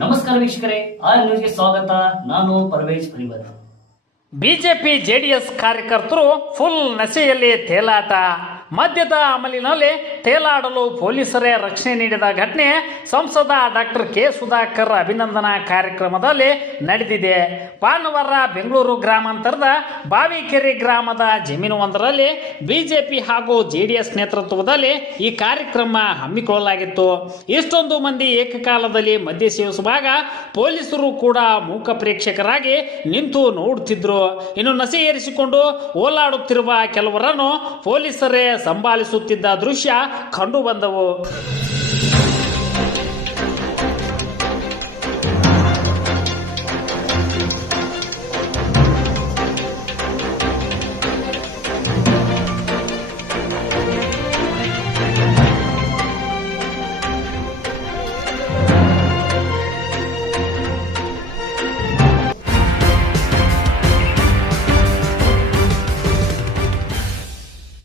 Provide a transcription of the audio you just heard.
ನಮಸ್ಕಾರ ವೀಕ್ಷಕರೇ, ಆರ್ ನ್ಯೂಸ್ಗೆ ಸ್ವಾಗತ. ನಾನು ಪರವೇಶ್ ಪರಿವರ್ ಬಿಜೆಪಿ ಜೆಡಿಎಸ್ ಕಾರ್ಯಕರ್ತರು ಫುಲ್ ನಶೆಯಲ್ಲಿ ತೇಲಾಟ. ಮದ್ಯದ ಅಮಲಿನಲ್ಲಿ ತೇಲಾಡಲು ಪೊಲೀಸರೇ ರಕ್ಷಣೆ ನೀಡಿದ ಘಟನೆ ಸಂಸದ ಡಾಕ್ಟರ್ ಕೆ ಸುಧಾಕರ್ ಅಭಿನಂದನಾ ಕಾರ್ಯಕ್ರಮದಲ್ಲಿ ನಡೆದಿದೆ. ಭಾನುವಾರ ಬೆಂಗಳೂರು ಗ್ರಾಮಾಂತರದ ಬಾವಿಕೆರೆ ಗ್ರಾಮದ ಜಮೀನು ಒಂದರಲ್ಲಿ ಬಿಜೆಪಿ ಹಾಗೂ ಜೆಡಿಎಸ್ ನೇತೃತ್ವದಲ್ಲಿ ಈ ಕಾರ್ಯಕ್ರಮ ಹಮ್ಮಿಕೊಳ್ಳಲಾಗಿತ್ತು. ಇಷ್ಟೊಂದು ಮಂದಿ ಏಕಕಾಲದಲ್ಲಿ ಮದ್ಯ ಸೇವಿಸುವಾಗ ಪೊಲೀಸರು ಕೂಡ ಮೂಕ ಪ್ರೇಕ್ಷಕರಾಗಿ ನಿಂತು ನೋಡುತ್ತಿದ್ದರು ಇನ್ನು ನಸಿ ಏರಿಸಿಕೊಂಡು ಓಲಾಡುತ್ತಿರುವ ಕೆಲವರನ್ನು ಪೊಲೀಸರೇ ಸಂಭಾಲಿಸುತ್ತಿದ್ದ ದೃಶ್ಯ ಕಂಡು ಬಂದವು